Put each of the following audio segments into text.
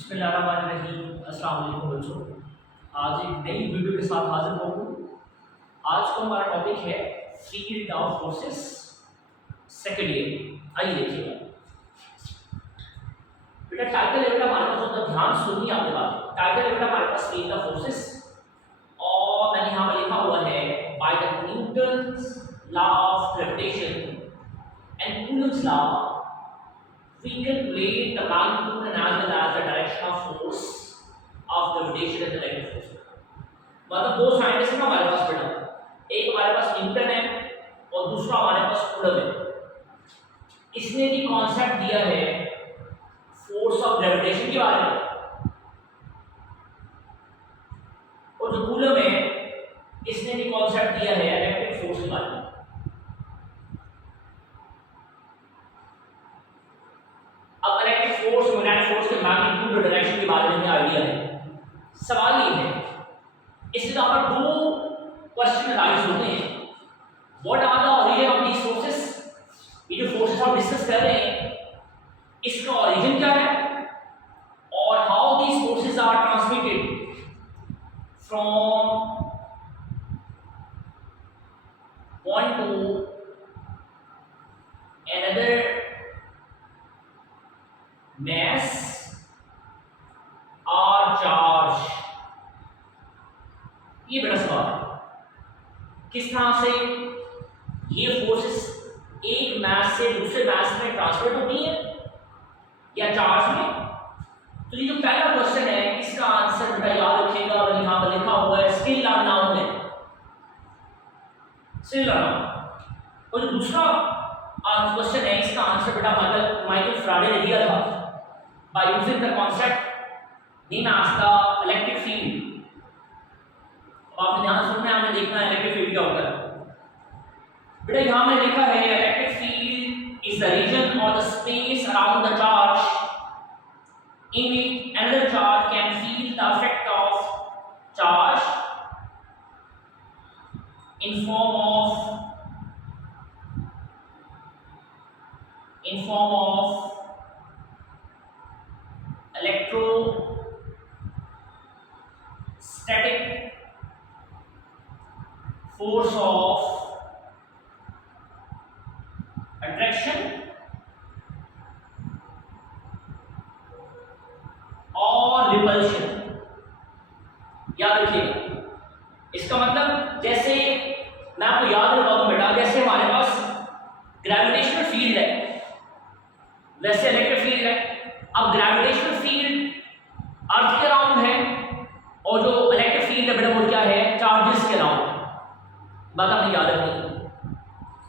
बिस्मिल्लाहिर्रहमानिर्रहीम। अस्सलाम वालेकुम बच्चों। आज एक नई वीडियो के साथ हाजिर हूँ। आज का हमारा टॉपिक है field of forces second year. आइए देखिएगा बेटा, टाइटल है बेटा हमारे पास होता है, ध्यान सुनिए आपके बात। टाइटल है बेटा हमारे पास फील्ड ऑफ फोर्सेस, और मैंने यहाँ पर लिखा हुआ है by the Newton's law of gravitation and Coulomb's law we calculate the magnitude and as well as the direction of force of gravitation and the electric force। मतलब दो साइंटिस्ट हैं हमारे पास बेटा, एक हमारे पास न्यूटन है और दूसरा हमारे पास कूलम है। इसने भी कॉन्सेप्ट दिया है फोर्स ऑफ ग्रेविटेशन के बारे में, और जो कूलम है इसने भी कॉन्सेप्ट दिया है इलेक्ट्रिक फोर्स के बारे में। अब इलेक्ट्रिक फोर्स, मैग्नेटिक फोर्स के मैग्नीट्यूड और डायरेक्शन के बारे में आइडिया है। सवाल ये है, इससे यहाँ पर दो क्वेश्चन राइज होते हैं। What are the origin of these forces? ये जो फोर्सेस हम डिस्कस कर रहे हैं इसका ओरिजिन क्या है, और how these forces are transmitted from one to another mass और चार्ज। ये बड़ा सवाल है, किस तरह से ये फोर्सेस एक मैस से दूसरे मैस में ट्रांसफर होती है या चार्ज में। तो ये जो पहला क्वेश्चन है इसका आंसर बेटा याद रखिएगा, और यहां पर लिखा हुआ है स्टिल अननोन है, स्टिल अननोन। और जो दूसरा क्वेश्चन है इसका आंसर बेटा माइकल फैराडे ने दिया था by using the concept named as the electric field। अब आपने ध्यान सुनना है, आपने देखना है इलेक्ट्रिक फील्ड क्या होता है। बेटा यहाँ में लिखा है electric field is the region or the space around the charge in which another charge can feel the effect of charge in form of electrostatic force of attraction और रिपल्शन। याद रखिएगा, इसका मतलब जैसे मैं आपको याद रखा दूं बेटा, जैसे हमारे पास ग्रेविटेशनल फील्ड है वैसे इलेक्ट्रिक फील्ड है। अब ग्रेविटेशनल फील्ड अर्थ के अराउंड है और जो इलेक्ट्रिक फील्ड है बेटा वो क्या है, चार्जेस के अराउंड। बात आपने याद रखनी।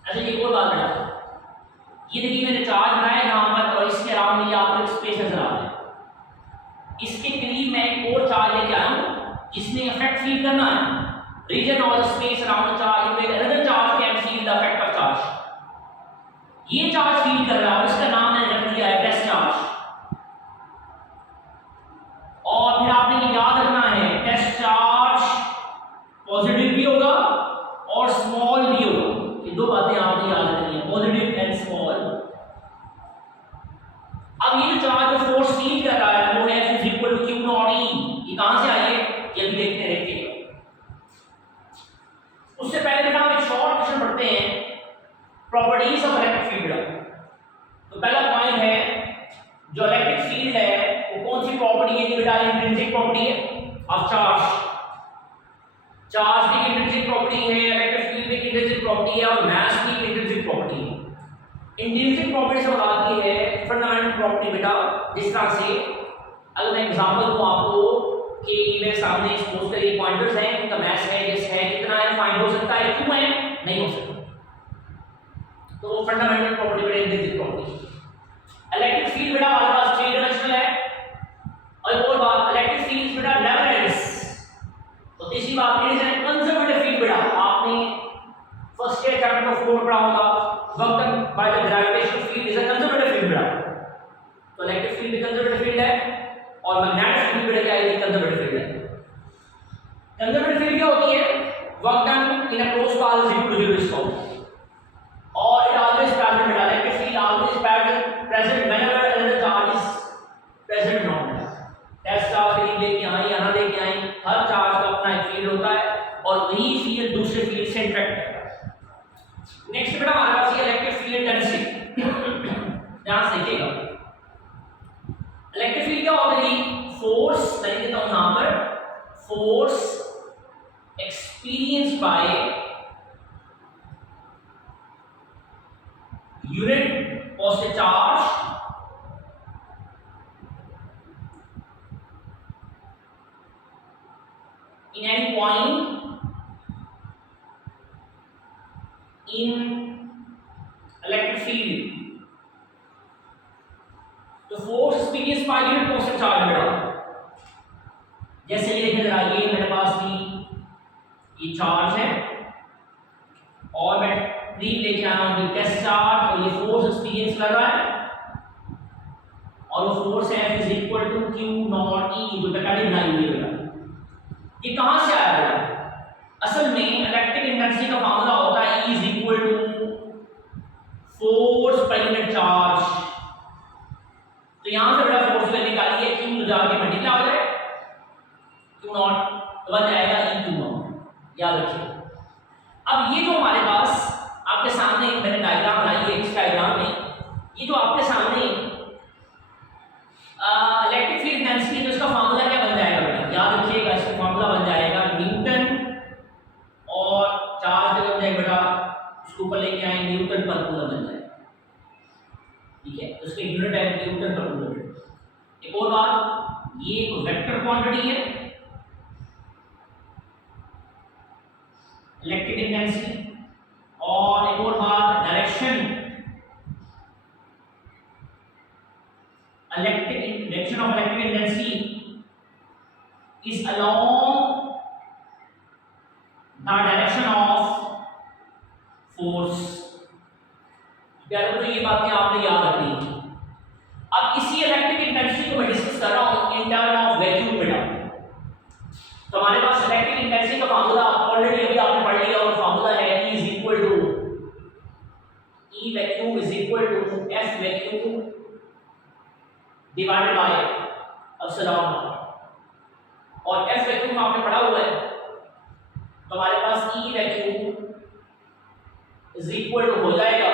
अच्छा एक और बात बेटा, ये देखिए मैंने चार्ज बनाया यहाँ पर और इसके अराउंड ये आपको स्पेस नजर आ रहा है। इसके करीब मैं एक और चार्ज लेके आया हूँ जिसने इफेक्ट फील करना है। रीजन और स्पेस अराउंड द चार्ज में another charge can feel the effect of charge. ये चार्ज फील कर रहा है और इसका नाम मैंने रख दिया है टेस्ट चार्ज। और फिर आपने ये याद रखना है टेस्ट चार्ज पॉजिटिव भी होगा और स्मॉल भी होगा। ये दो बातें आपने याद रखनी है, पॉजिटिव एंड स्मॉल। अब ये जो चार्ज जो फोर्स फील कर रहा है वो है F equal to Q not E। ये कहां से आई है ये भी देखते हैं। उससे पहले बेटा हम एक शॉर्ट क्वेश्चन पढ़ते हैं, प्रॉपर्टीज ऑफ इलेक्ट्रिक फील्ड। तो पहला पॉइंट है जो इलेक्ट्रिक फील्ड है वो कौन सी प्रॉपर्टी है बेटा, इंट्रिंसिक प्रॉपर्टी है ऑफ चार्ज। चार्ज की इंट्रिंसिक प्रॉपर्टी है, इलेक्ट्रिक फील्ड की इंट्रिंसिक प्रॉपर्टी है, और मास की इंट्रिंसिक प्रॉपर्टी है। इंट्रिंसिक प्रॉपर्टी से बताती है फंडामेंटल प्रॉपर्टी बेटा। जिस तरह से अगर मैं एग्जांपल दूं आपको कि मेरे सामने सपोज करिए पॉइंटर्स हैं, इनका मास है, गेस है, कितना है, फाइंड हो सकता है, क्यों है, नहीं हो सकता। तो फंडामेंटल प्रॉपर्टी बेटा इंट्रिंसिक प्रॉपर्टी। इलेक्ट्रिक फील्ड बेटा हमारे पास 3 डायमेंशनल है, और एक और बात इलेक्ट्रिक फील्ड बेटा नेवर एंड्स। तो तीसरी बात it is an conservative field बेटा। आपने फर्स्ट ईयर चैप्टर 4 पढ़ा होगा, work by the gravitational field is a conservative field बेटा। तो इलेक्ट्रिक फील्ड भी कंजर्वेटिव फील्ड है और मैग्नेटिक फील्ड बेटा क्या है, कंजर्वेटिव फील्ड है। कंजर्वेटिव फील्ड क्या होती है, work done in a closed path is equal to 0 response, और इट ऑलवेज प्रेजेंट बेटा। Electric field always present whenever another charge is present in orbit। Field क्या होगा जी? फोर्स लिख देता हूं यहां पर, force experience by unit positive charge in any point in electric field. तो force experience by unit positive charge बेटा, जैसे ये देखिए जरा, ये मेरे पास भी ये चार्ज है और मैं रीड लेके आया हूं टेस्ट चार्ज, और ये फोर्स एक्सपीरियंस कर रहा है और वो फोर्स है F is equal to Q not E, जो पहले बनाई हुई है। ये कहां से आया बेटा? असल में इलेक्ट्रिक इंटेंसिटी का फार्मूला होता है E is equal to force पर यूनिट चार्ज। तो यहां से बेटा फोर्स वैल्यू निकालिए, Q जाके मल्टीप्लाई हो जाए Q नॉट, तो बन जाएगा E Q नॉट, याद रखिए। अब ये जो हमारे पास आपके सामने मैंने डायग्राम बनाई है, इस डायग्राम में ये जो आपके सामने इलेक्ट्रिक फील्ड इंटेंसिटी, तो इसका फार्मूला क्या बन जाएगा बेटा? याद रखिएगा, इसका फार्मूला बन जाएगा न्यूटन और चार्ज का बन जाएगा बेटा, इसको ऊपर लेके आए न्यूटन पर कूलम बन जाएगा, ठीक है? उसके यूनिट है न्यूटन पर कूलम। एक और बात, ये एक वेक्टर क्वांटिटी है इलेक्ट्रिक इंटेंसिटी, और एक और बात, direction direction of electric intensity is along the direction of force। प्यारे बच्चों, ये बातें आपने याद रखनी है। अब इसी इलेक्ट्रिक इंटेंसिटी को मैं डिस्कस कर रहा हूं इन टर्म ऑफ वैक्यूम बेटा। तो हमारे पास इलेक्ट्रिक इंटेंसिटी का फार्मूला ऑलरेडी अभी आपने पढ़ लिया, और फार्मूला है E is equal to E vacuum is equal to F vacuum divided by epsilon not, और F वैक्यूम आपने पढ़ा हुआ है, तो हमारे पास E vacuum is equal to हो जाएगा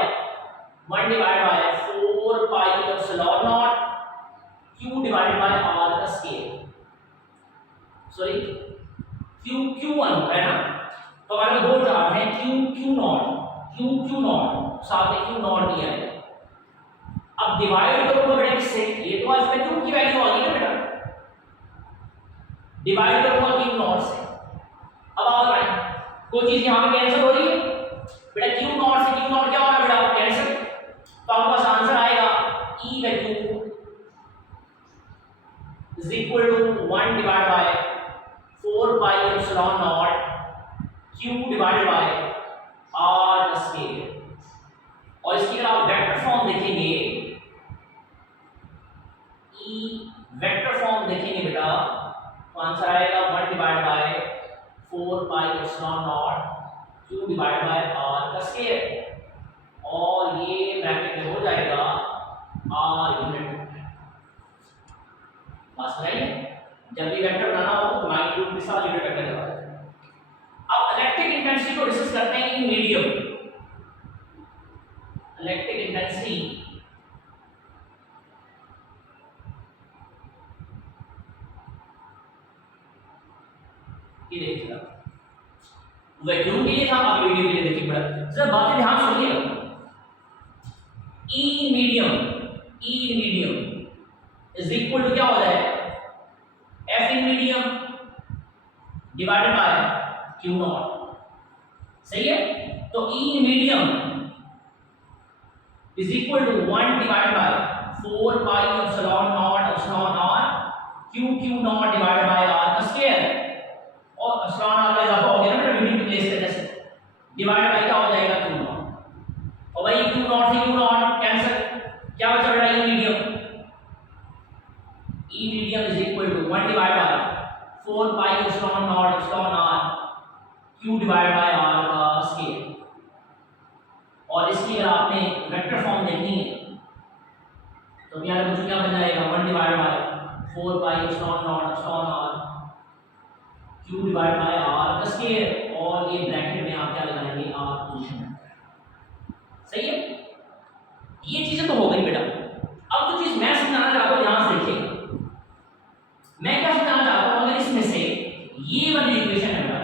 1 divide by 4 pi epsilon not Q divided by R का स्केयर, सॉरी Q1 है ना। तो हमारे दो चार्ज हैं Q नॉट, साथ में Q नॉट दिया है। अब डिवाइड करूंगा बेटा किससे? ये तो आज वैक्यूम की वैल्यू आ गई ना बेटा, डिवाइड करूंगा Q नॉट से। अब आप बताएं, कोई चीज यहां पे कैंसिल हो रही है बेटा? Q नॉट से Q नॉट क्या होगा बेटा? कैंसिल। तो आपके पास आंसर आएगा E vacuum is equal to 1 divide by 4 pi epsilon not Q divided by R square. और इसकी अगर आप वेक्टर फॉर्म देखेंगे, E वेक्टर फॉर्म देखेंगे बेटा, तो आंसर आएगा 1 divide by 4 pi epsilon not Q divide by R का स्क्वायर, और ये ब्रैकेट में हो जाएगा R यूनिट। बस नहीं, जब भी वेक्टर बनाना हो तो मैग्नीट्यूड के साथ यूनिट वेक्टर लगाओ। अब इलेक्ट्रिक इंटेंसिटी को डिस्कस करते हैं इन मीडियम। इलेक्ट्रिक इंटेंसिटी ये देखिए, वैक्यूम के लिए था, आप वीडियो के लिए देखिए बड़ा जरा बातें ध्यान सुनिएगा। E medium is equal to क्या हो जाएगा? F in medium divided by Q not, सही है? तो E medium is equal to 1 divided by 4 pi epsilon not R Q not divided by R का स्क्वायर, और एप्सिलॉन R का इजाफा हो गया ना बेटा मीडियम की प्लेस पे, जैसे डिवाइड बाय क्या हो जाएगा Q नॉट, और भाई Q नॉट से Q नॉट कैंसिल, क्या बचा बेटा? E medium is equal to 1 divide by 4 pi epsilon not R Q divide by R का स्क्वायर। और इसकी अगर आपने वेक्टर फॉर्म देखनी है तो यहाँ पे क्या बन जाएगा? 1 divide by 4 pi epsilon not R Q divide by R का स्क्वायर, और ये ब्रैकेट में आप क्या लगाएंगे? R position. सही है? ये चीजें तो हो गई बेटा। अब जो चीज मैं समझाना चाहता हूं ध्यान से देखिए, मैं क्या समझाना चाहता हूं, अगर इसमें से ये वाली इक्वेशन है बेटा,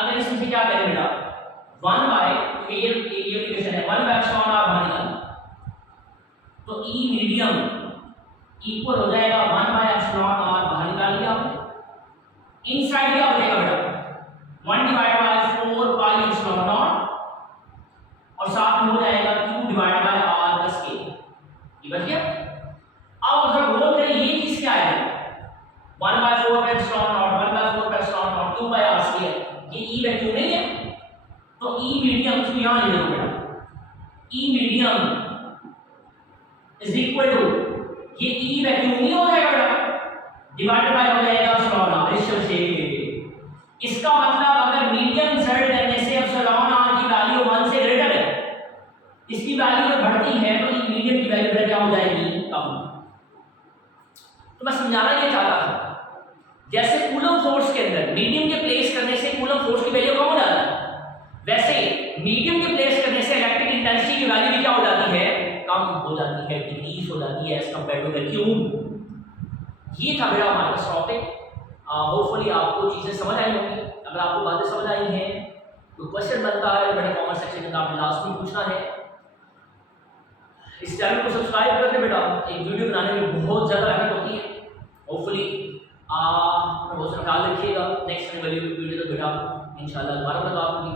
अगर इसमें से क्या करें बेटा 1 बाय, ये इक्वेशन है 1 बाय एप्सिलॉन आर बाहर निकालना, तो ई मीडियम इक्वल हो जाएगा 1 बाय एप्सिलॉन आर बाहर निकाल लिया आपने। इनसाइड क्या हो जाएगा बेटा 1 divide by 4 pi epsilon not और साथ में हो जाएगा q divide by r plus k, ये बच गया। अब अगर बोल करें ये चीज क्या है 1 बाय 4 पे एप्सिलॉन नॉट 1 बाय 4 पे epsilon not q by r square, ये e वैक्यूम नहीं है, तो e मीडियम इसको यहां ले लो बेटा, e medium is equal to ये e वैक्यूम नहीं हो जाएगा बेटा डिवाइडेड बाय हो जाएगा एप्सिलॉन r रेशियो से। इसका मतलब अगर मीडियम इंसर्ट करने से एप्सिलॉन r की वैल्यू 1 से ग्रेटर है, इसकी वैल्यू जब बढ़ती है तो e मीडियम की वैल्यू क्या हो जाएगी, कम। तो मैं समझाना ये चाहता था, जैसे कूलम फोर्स के अंदर मीडियम के प्लेस करने से कूलम फोर्स की वैल्यू कम हो जाती है, वैसे मीडियम के प्लेस करने से इलेक्ट्रिक इंटेंसिटी की वैल्यू भी क्या हो जाती है, कम हो जाती है, डिक्रीज हो जाती है एज कंपेयर टू वैक्यूम। ये था मेरा हमारा टॉपिक। होपफुली आपको चीजें समझ आई होंगी। अगर आपको बातें समझ आई हैं तो क्वेश्चन बनता है बेटा कमेंट सेक्शन में आपने लास्ट में पूछना है। इस चैनल को सब्सक्राइब कर दे बेटा, एक वीडियो बनाने में बहुत ज़्यादा मेहनत होती है। होपफुली बहुत सारा ख्याल रखिएगा। नेक्स्ट वीडियो तो बेटा इंशाल्लाह दोबारा मुलाकात होगी।